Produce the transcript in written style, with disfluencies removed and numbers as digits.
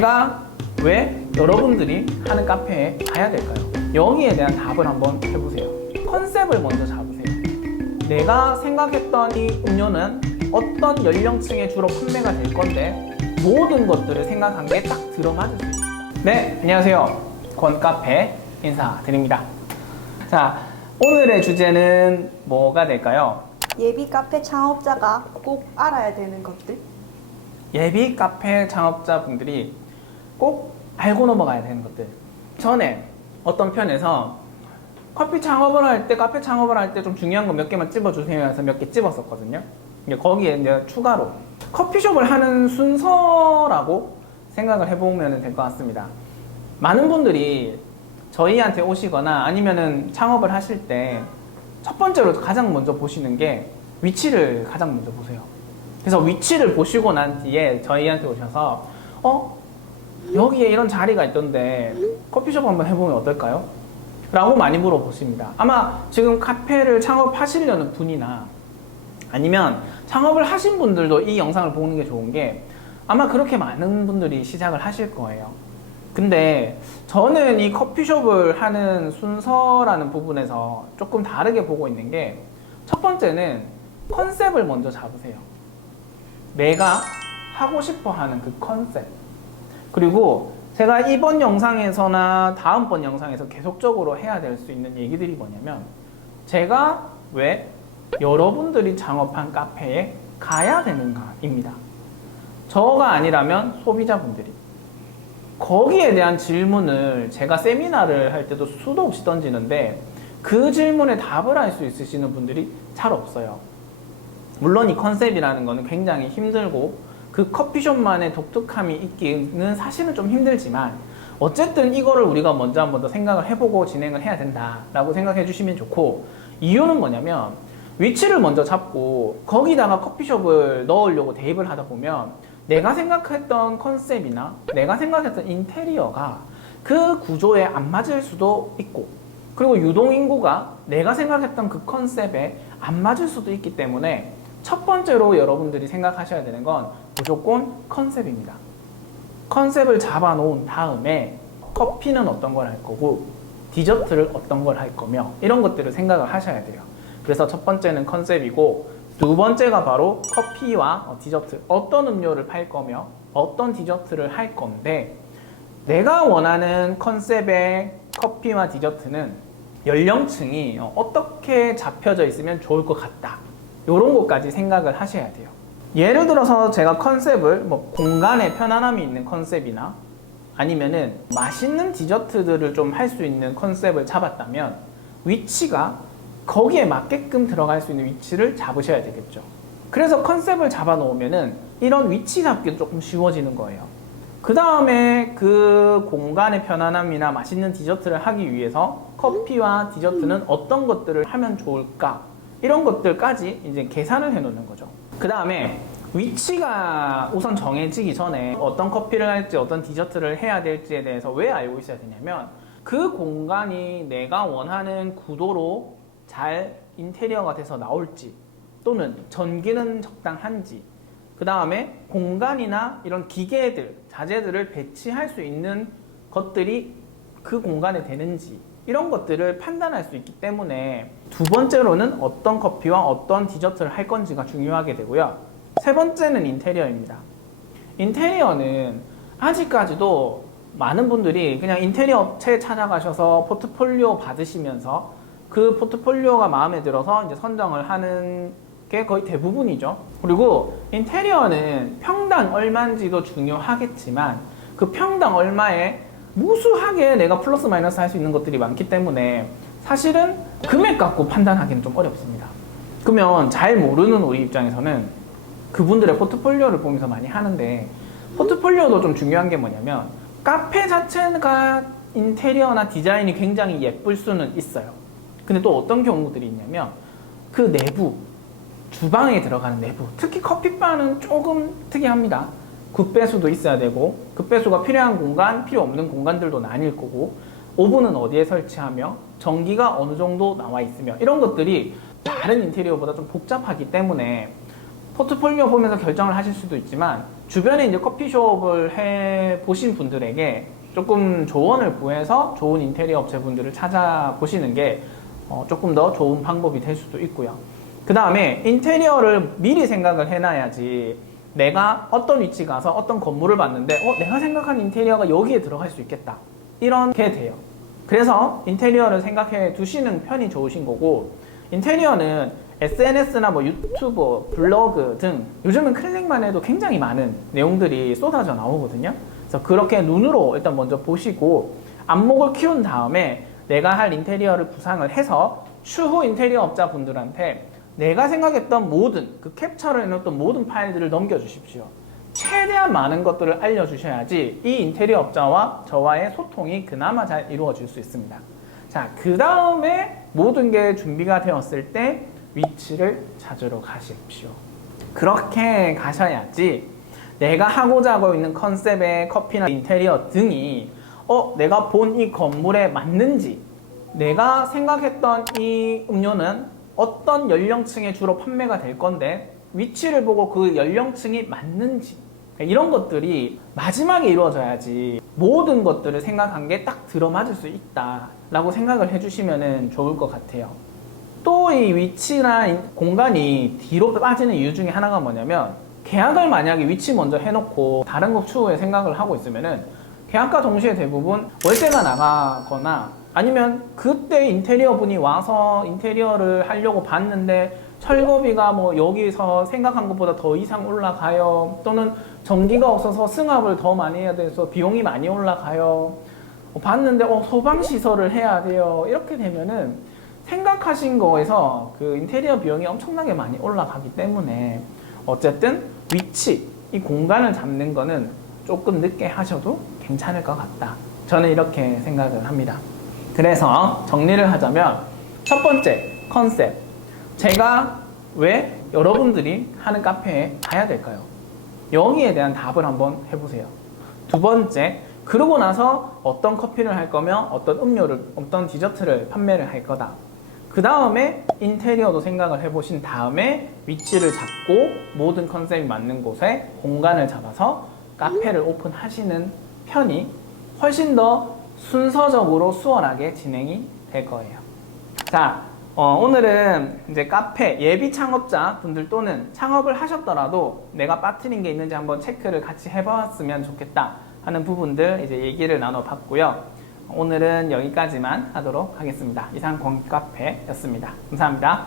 내가 왜 여러분들이 하는 카페에 가야 될까요? 여기에 대한 답을 한번 해보세요. 컨셉을 먼저 잡으세요. 내가 생각했던 이 음료는 어떤 연령층에 주로 판매가 될 건데 모든 것들을 생각한 게 딱 들어맞을 수 있습니다. 네, 안녕하세요. 권카페 인사드립니다. 자, 오늘의 주제는 뭐가 될까요? 예비 카페 창업자가 꼭 알아야 되는 것들? 예비 카페 창업자분들이 꼭 알고 넘어가야 되는 것들. 전에 어떤 편에서 커피 창업을 할 때, 카페 창업을 할 때 좀 중요한 거 몇 개만 찝어주세요 해서 몇 개 찝었었거든요. 거기에 이제 추가로 커피숍을 하는 순서라고 생각을 해보면 될 것 같습니다. 많은 분들이 저희한테 오시거나 아니면은 창업을 하실 때 첫 번째로 가장 먼저 보시는 게 위치를 가장 먼저 보세요. 그래서 위치를 보시고 난 뒤에 저희한테 오셔서 여기에 이런 자리가 있던데 커피숍 한번 해보면 어떨까요? 라고 많이 물어보십니다. 아마 지금 카페를 창업하시려는 분이나 아니면 창업을 하신 분들도 이 영상을 보는 게 좋은 게 아마 그렇게 많은 분들이 시작을 하실 거예요. 근데 저는 이 커피숍을 하는 순서라는 부분에서 조금 다르게 보고 있는 게 첫 번째는 컨셉을 먼저 잡으세요. 내가 하고 싶어 하는 그 컨셉. 그리고 제가 이번 영상에서나 다음번 영상에서 계속적으로 해야 될 수 있는 얘기들이 뭐냐면 제가 왜 여러분들이 창업한 카페에 가야 되는가입니다. 저가 아니라면 소비자분들이. 거기에 대한 질문을 제가 세미나를 할 때도 수도 없이 던지는데 그 질문에 답을 할 수 있으시는 분들이 잘 없어요. 물론 이 컨셉이라는 거는 굉장히 힘들고 그 커피숍만의 독특함이 있기는 사실은 좀 힘들지만 어쨌든 이거를 우리가 먼저 한 번 더 생각을 해보고 진행을 해야 된다라고 생각해 주시면 좋고, 이유는 뭐냐면 위치를 먼저 잡고 거기다가 커피숍을 넣으려고 대입을 하다 보면 내가 생각했던 컨셉이나 내가 생각했던 인테리어가 그 구조에 안 맞을 수도 있고, 그리고 유동인구가 내가 생각했던 그 컨셉에 안 맞을 수도 있기 때문에 첫 번째로 여러분들이 생각하셔야 되는 건 무조건 컨셉입니다. 컨셉을 잡아 놓은 다음에 커피는 어떤 걸 할 거고 디저트를 어떤 걸 할 거며 이런 것들을 생각을 하셔야 돼요. 그래서 첫 번째는 컨셉이고 두 번째가 바로 커피와 디저트, 어떤 음료를 팔 거며 어떤 디저트를 할 건데 내가 원하는 컨셉의 커피와 디저트는 연령층이 어떻게 잡혀져 있으면 좋을 것 같다, 이런 것까지 생각을 하셔야 돼요. 예를 들어서 제가 컨셉을 공간에 편안함이 있는 컨셉이나 아니면은 맛있는 디저트들을 좀 할 수 있는 컨셉을 잡았다면 위치가 거기에 맞게끔 들어갈 수 있는 위치를 잡으셔야 되겠죠. 그래서 컨셉을 잡아 놓으면은 이런 위치 잡기도 조금 쉬워지는 거예요. 그 다음에 그 공간의 편안함이나 맛있는 디저트를 하기 위해서 커피와 디저트는 어떤 것들을 하면 좋을까, 이런 것들까지 이제 계산을 해 놓는 거죠. 그 다음에 위치가 우선 정해지기 전에 어떤 커피를 할지 어떤 디저트를 해야 될지에 대해서 왜 알고 있어야 되냐면 그 공간이 내가 원하는 구도로 잘 인테리어가 돼서 나올지, 또는 전기는 적당한지, 그 다음에 공간이나 이런 기계들, 자재들을 배치할 수 있는 것들이 그 공간에 되는지, 이런 것들을 판단할 수 있기 때문에 두 번째로는 어떤 커피와 어떤 디저트를 할 건지가 중요하게 되고요. 세 번째는 인테리어입니다. 인테리어는 아직까지도 많은 분들이 그냥 인테리어 업체에 찾아가셔서 포트폴리오 받으시면서 그 포트폴리오가 마음에 들어서 이제 선정을 하는 게 거의 대부분이죠. 그리고 인테리어는 평당 얼마인지도 중요하겠지만 그 평당 얼마에 무수하게 내가 플러스 마이너스 할 수 있는 것들이 많기 때문에 사실은 금액 갖고 판단하기는 좀 어렵습니다. 그러면 잘 모르는 우리 입장에서는 그분들의 포트폴리오를 보면서 많이 하는데, 포트폴리오도 좀 중요한 게 뭐냐면 카페 자체가 인테리어나 디자인이 굉장히 예쁠 수는 있어요. 근데 또 어떤 경우들이 있냐면 그 내부, 주방에 들어가는 내부, 특히 커피바는 조금 특이합니다. 굿배수도 있어야 되고, 굿배수가 필요한 공간, 필요 없는 공간들도 나뉠 거고, 오븐은 어디에 설치하며 전기가 어느 정도 나와 있으며, 이런 것들이 다른 인테리어보다 좀 복잡하기 때문에 포트폴리오 보면서 결정을 하실 수도 있지만 주변에 이제 커피숍을 해 보신 분들에게 조금 조언을 구해서 좋은 인테리어 업체분들을 찾아보시는 게 조금 더 좋은 방법이 될 수도 있고요. 그 다음에 인테리어를 미리 생각을 해놔야지 내가 어떤 위치 가서 어떤 건물을 봤는데 내가 생각한 인테리어가 여기에 들어갈 수 있겠다 이렇게 돼요. 그래서 인테리어를 생각해 두시는 편이 좋으신 거고, 인테리어는 SNS나 뭐 유튜브, 블로그 등 요즘은 클릭만 해도 굉장히 많은 내용들이 쏟아져 나오거든요. 그래서 그렇게 눈으로 일단 먼저 보시고 안목을 키운 다음에 내가 할 인테리어를 구상을 해서 추후 인테리어 업자분들한테 내가 생각했던 모든 그 캡처를 해놓았던 모든 파일들을 넘겨주십시오. 최대한 많은 것들을 알려주셔야지 이 인테리어 업자와 저와의 소통이 그나마 잘 이루어질 수 있습니다. 자, 그 다음에 모든 게 준비가 되었을 때 위치를 찾으러 가십시오. 그렇게 가셔야지 내가 하고자 하고 있는 컨셉의 커피나 인테리어 등이 내가 본 이 건물에 맞는지, 내가 생각했던 이 음료는 어떤 연령층에 주로 판매가 될 건데 위치를 보고 그 연령층이 맞는지, 이런 것들이 마지막에 이루어져야지 모든 것들을 생각한 게 딱 들어맞을 수 있다라고 생각을 해주시면 좋을 것 같아요. 또 이 위치나 공간이 뒤로 빠지는 이유 중에 하나가 뭐냐면, 계약을 만약에 위치 먼저 해놓고 다른 것 추후에 생각을 하고 있으면은 계약과 동시에 대부분 월세가 나가거나 아니면 그때 인테리어 분이 와서 인테리어를 하려고 봤는데 철거비가 뭐 여기서 생각한 것보다 더 이상 올라가요, 또는 전기가 없어서 승합을 더 많이 해야 돼서 비용이 많이 올라가요, 봤는데 소방시설을 해야 돼요, 이렇게 되면은 생각하신 거에서 그 인테리어 비용이 엄청나게 많이 올라가기 때문에 어쨌든 위치, 이 공간을 잡는 거는 조금 늦게 하셔도 괜찮을 것 같다, 저는 이렇게 생각을 합니다. 그래서 정리를 하자면, 첫 번째 컨셉, 제가 왜 여러분들이 하는 카페에 가야 될까요? 여기에 대한 답을 한번 해보세요. 두 번째, 그러고 나서 어떤 커피를 할 거며 어떤 음료를, 어떤 디저트를 판매를 할 거다. 그 다음에 인테리어도 생각을 해보신 다음에 위치를 잡고 모든 컨셉이 맞는 곳에 공간을 잡아서 카페를 오픈하시는 편이 훨씬 더 순서적으로 수월하게 진행이 될 거예요. 자, 오늘은 이제 카페 예비 창업자 분들 또는 창업을 하셨더라도 내가 빠뜨린 게 있는지 한번 체크를 같이 해봤으면 좋겠다 하는 부분들 이제 얘기를 나눠봤고요. 오늘은 여기까지만 하도록 하겠습니다. 이상 광카페였습니다. 감사합니다.